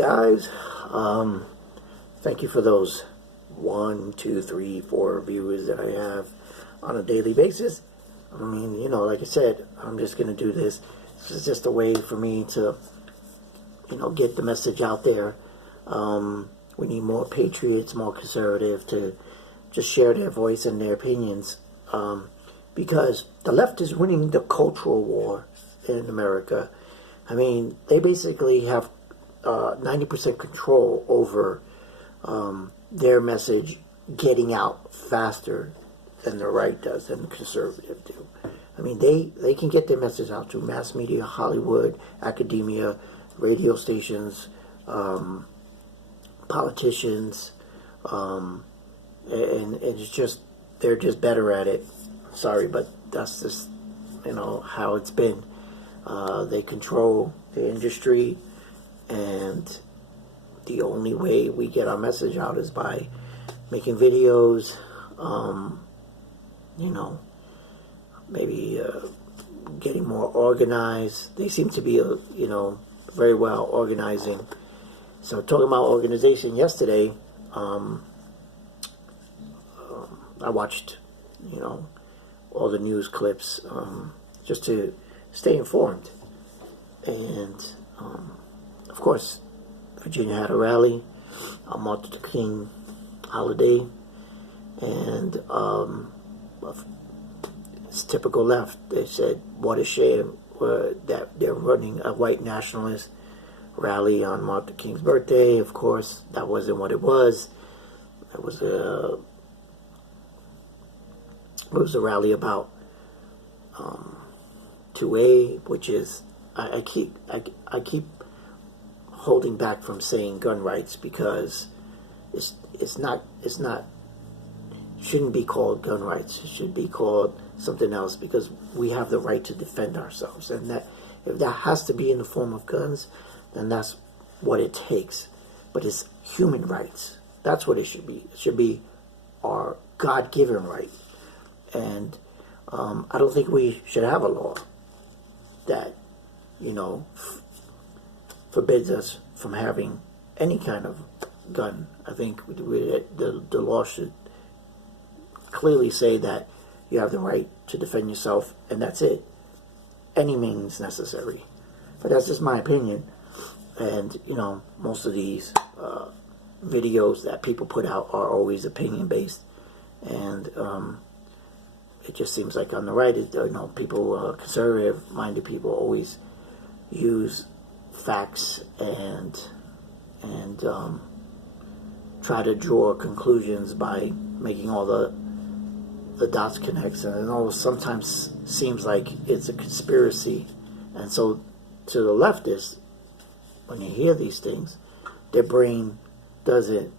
guys. Thank you for those 1, 2, 3, 4 viewers that I have on a daily basis. I mean, like I said, I'm just going to do this. This is just a way for me to, get the message out there. We need more patriots, more conservative to just share their voice and their opinions. Because the left is winning the cultural war in America. I mean, they basically have 90% control over their message getting out faster than the right does, than the conservative do. I mean, they can get their message out to mass media, Hollywood, academia, radio stations, politicians, and it's just, they're just better at it. Sorry, but that's just, how it's been. They control the industry, and the only way we get our message out is by making videos, maybe getting more organized. They seem to be, very well organizing. So talking about organization yesterday, I watched, all the news clips just to stay informed. And, of course, Virginia had a rally on Martin Luther King holiday, and it's typical left. They said, what a shame that they're running a white nationalist rally on Martin Luther King's birthday. Of course, that wasn't what it was. It was a rally about 2A, which is, I keep holding back from saying gun rights, because it's not shouldn't be called gun rights. It should be called something else, because we have the right to defend ourselves, and that if that has to be in the form of guns, then that's what it takes. But it's human rights. That's what it should be. It should be our God-given right. And I don't think we should have a law that, forbids us from having any kind of gun. I think the law should clearly say that you have the right to defend yourself, and that's it. Any means necessary. But that's just my opinion. And, most of these videos that people put out are always opinion-based. And it just seems like on the right, people, conservative-minded people always use facts and try to draw conclusions by making all the dots connects, and it almost sometimes seems like it's a conspiracy. And so to the leftists, when you hear these things, their brain doesn't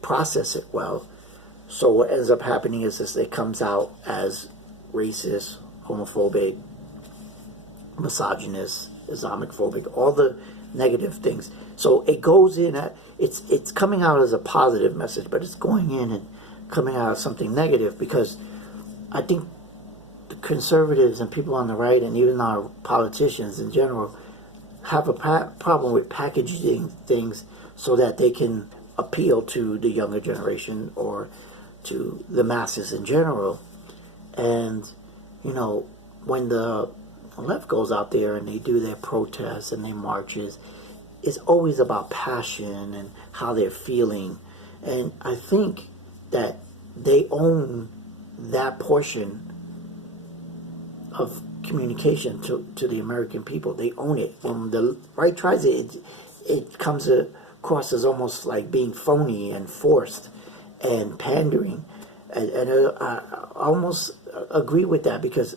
process it well. So what ends up happening is it comes out as racist, homophobic, misogynist, Islamophobic, all the negative things. So it goes in at, it's coming out as a positive message, but it's going in and coming out as something negative, because I think the conservatives and people on the right, and even our politicians in general, have a problem with packaging things so that they can appeal to the younger generation or to the masses in general. And, when the left goes out there and they do their protests and their marches, it's always about passion and how they're feeling. And I think that they own that portion of communication to the American people. They own it. When the right tries it comes across as almost like being phony and forced and pandering. And I almost agree with that, because,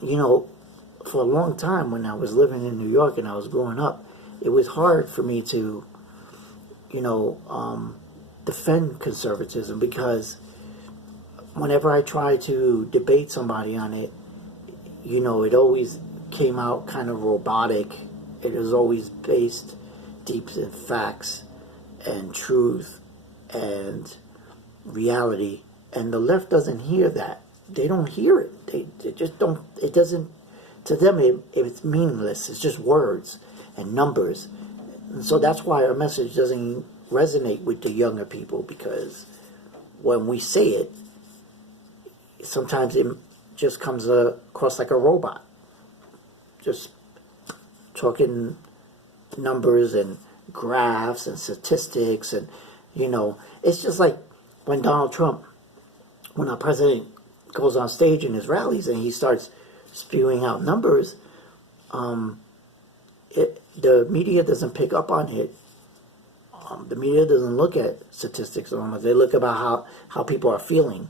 for a long time when I was living in New York and I was growing up, it was hard for me to, defend conservatism, because whenever I tried to debate somebody on it, it always came out kind of robotic. It was always based deep in facts and truth and reality. And the left doesn't hear that. They don't hear it. They just don't. To them, it's meaningless. It's just words and numbers. And so that's why our message doesn't resonate with the younger people, because when we say it, sometimes it just comes across like a robot, just talking numbers and graphs and statistics, and it's just like when Donald Trump, when our president goes on stage in his rallies and he starts spewing out numbers, the media doesn't pick up on it. The media doesn't look at statistics or numbers. They look about how people are feeling.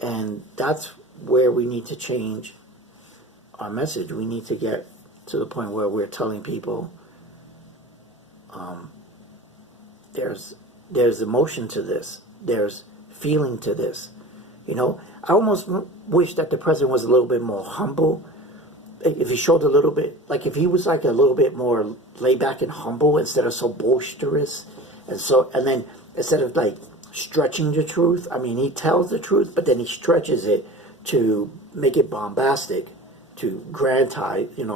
And that's where we need to change our message. We need to get to the point where we're telling people there's emotion to this. There's feeling to this. I almost wish that the president was a little bit more humble. If he showed a little bit, like if he was like a little bit more laid back and humble instead of so boisterous, and then instead of like stretching the truth. I mean, he tells the truth, but then he stretches it to make it bombastic, to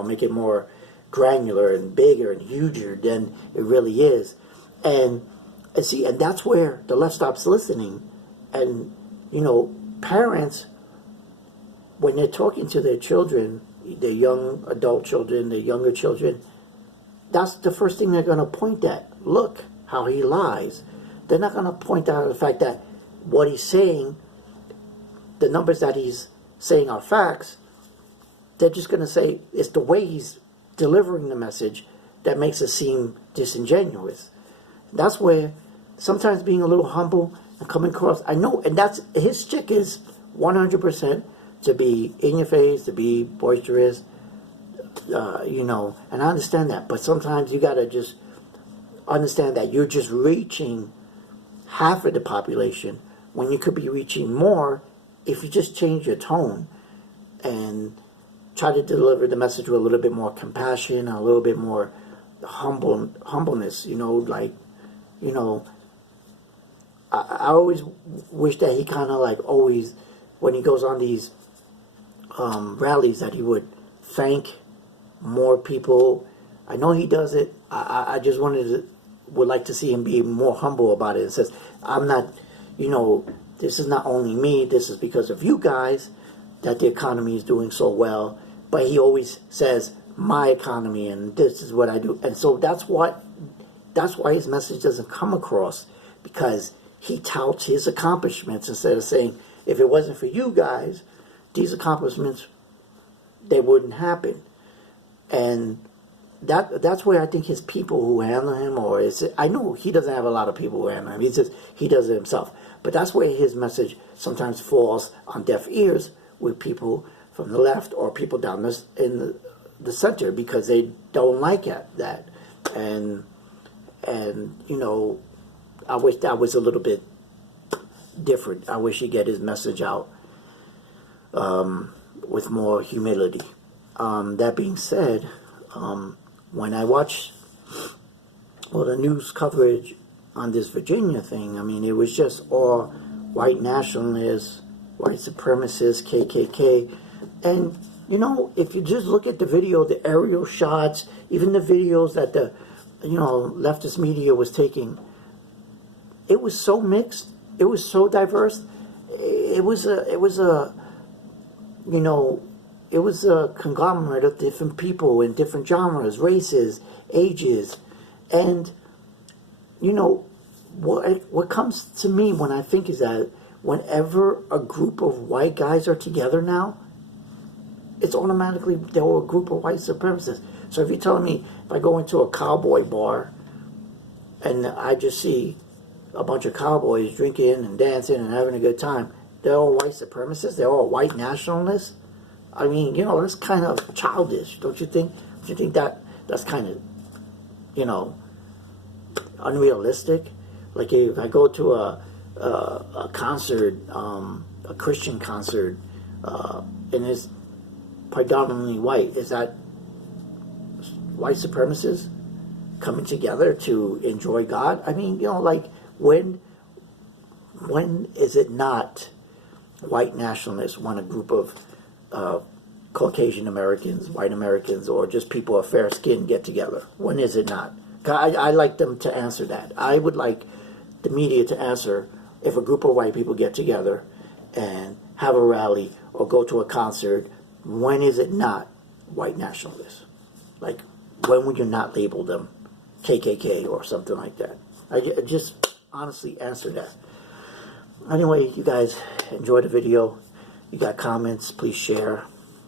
make it more granular and bigger and huger than it really is. And that's where the left stops listening. And parents, when they're talking to their children, their young adult children, their younger children, that's the first thing they're going to point at. Look how he lies. They're not going to point out the fact that what he's saying, the numbers that he's saying are facts. They're just going to say it's the way he's delivering the message that makes it seem disingenuous. That's where sometimes being a little humble and coming across, I know, and that's his stick is 100% to be in your face, to be boisterous, and I understand that. But sometimes you got to just understand that you're just reaching half of the population when you could be reaching more if you just change your tone and try to deliver the message with a little bit more compassion, a little bit more humbleness. I always wish that he kind of like always, when he goes on these rallies, that he would thank more people. I know he does it. I just would like to see him be more humble about it. It says, I'm not, this is not only me, this is because of you guys that the economy is doing so well. But he always says, my economy, and this is what I do. And so that's why his message doesn't come across, because he touts his accomplishments instead of saying, if it wasn't for you guys, these accomplishments, they wouldn't happen. And that's where I think his people who handle him, I know he doesn't have a lot of people who handle him. He does it himself. But that's where his message sometimes falls on deaf ears with people from the left or people down in the center, because they don't like that. And I wish that was a little bit different. I wish he'd get his message out with more humility. That being said, when I watch the news coverage on this Virginia thing, I mean, it was just all white nationalists, white supremacists, KKK. And, if you just look at the video, the aerial shots, even the videos that the, leftist media was taking, it was so mixed. It was so diverse. It was a conglomerate of different people in different genres, races, ages. And, what comes to me when I think is that whenever a group of white guys are together now, it's automatically they're a group of white supremacists. So if you're telling me, if I go into a cowboy bar and I just see a bunch of cowboys drinking and dancing and having a good time, they're all white supremacists, they're all white nationalists. I mean, that's kind of childish, don't you think? Don't you think that's kind of, unrealistic? Like if I go to a concert, a Christian concert, and it's predominantly white, is that white supremacists coming together to enjoy God? I mean, when is it not white nationalists when a group of Caucasian Americans, white Americans, or just people of fair skin get together? When is it not? I like them to answer that. I would like the media to answer if a group of white people get together and have a rally or go to a concert, when is it not white nationalists? Like, when would you not label them KKK or something like that? Just honestly answer that. Anyway, you guys enjoy the video. You got comments, please share.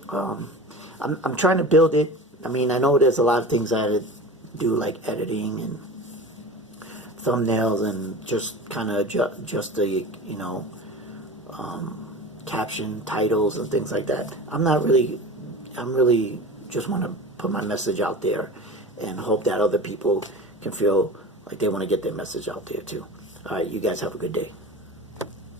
I'm trying to build it. I mean, I know there's a lot of things I do, like editing and thumbnails and just kind of just the, caption titles and things like that. I'm really just want to put my message out there and hope that other people can feel like they want to get their message out there too. All right, you guys have a good day.